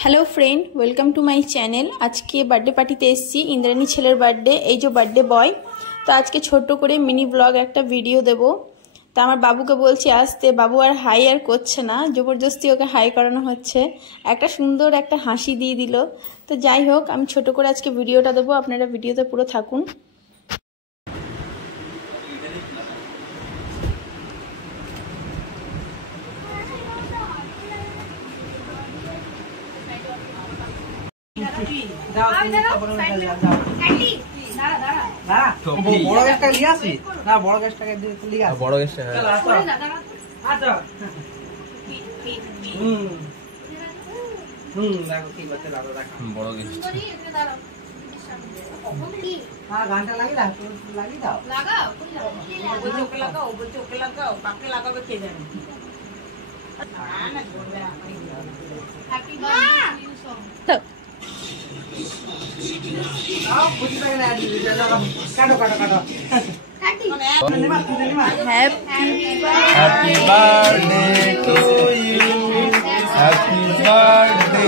Hello friend, welcome to my channel. आज के birthday पार्टीते एसेছি इंद्राणी छेलेर बर्थडे। এই যে बर्थडे बॉय, तो आज के छोटो करे मिनी ब्लग एक भिडियो देव। तो आमार बाबूके बोलছি আসতে, बाबू और हाई और করছে না, जबरदस्ती ओके हाई करानो হচ্ছে। একটা সুন্দর একটা হাসি দিয়ে দিল। তো যাই হোক, আমি ছোট করে আজকে ভিডিওটা দেব, আপনারা ভিডিওতে পুরো থাকুন। বড় গ্যাসটা নিয়ে আসি না, বড় গ্যাসটাকে নিয়ে আসি, বড় গ্যাসটা দেখো কি করতে লাগো, দেখো বড় গ্যাস। হ্যাঁ, গানটা লাগিয়ে দাও, লাগিয়ে দাও, লাগাও, বলছো ওকে লাগাও, বলছো ওকে লাগাও, কাকে লাগাবে কে জানে। Happy birthday to song. काटो काटो काटो happy birthday to you, happy birthday.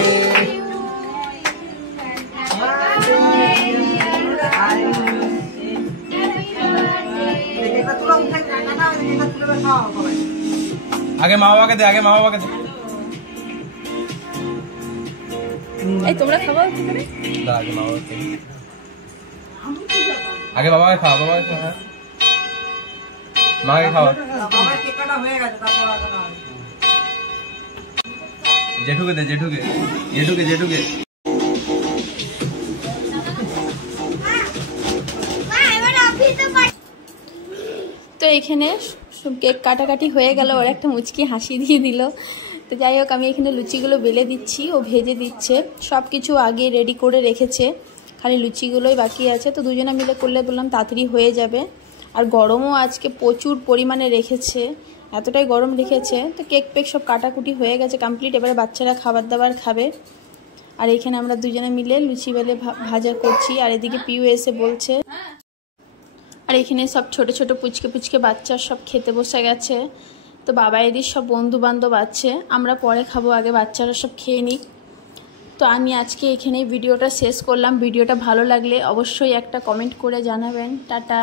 आगे माँ बाबा के दे, आगे माँ बाबा के दे। তোমরা খাওয়া কি করে? আগে বাবা কে, আগে বাবাকে খাওয়া, বাবাকে খাওয়া, মাকে খাওয়া। বাবার কেক কাটা হয়ে গেছে, তারপর আগে না জেঠুকে দে, জেঠুকে, জেঠুকে, জেঠুকে। তো এখানে কেক কাটাকাটি হয়ে গেল, ওর একটা মুচকি হাসি দিয়ে দিল। তো যাই হোক, আমি এখানে লুচিগুলো বেলে দিচ্ছি, ও ভেজে দিচ্ছে। সব কিছু আগে রেডি করে রেখেছে, খালি লুচিগুলোই বাকি আছে। তো দুজনে মিলে করলে বললাম তাড়াতাড়ি হয়ে যাবে। আর গরমও আজকে প্রচুর পরিমাণে রেখেছে, এতটাই গরম রেখেছে। তো কেক পেক সব কাটাকুটি হয়ে গেছে কমপ্লিট। এবারে বাচ্চারা খাবার দাবার খাবে। আর এখানে আমরা দুজনে মিলে লুচি বেলে ভাজা করছি। আর এদিকে পিউ এসে বলছে। আর এখানে সব ছোট ছোট পুচকে পুচকে বাচ্চা সব খেতে বসে গেছে। তো বাবা এদির সব বন্ধু বান্ধব আছে, আমরা পরে খাবো, আগে বাচ্চারা সব খেয়ে নিক। তো আমি আজকে এখানেই ভিডিওটা শেষ করলাম। ভিডিওটা ভালো লাগলে অবশ্যই একটা কমেন্ট করে জানাবেন। টাটা।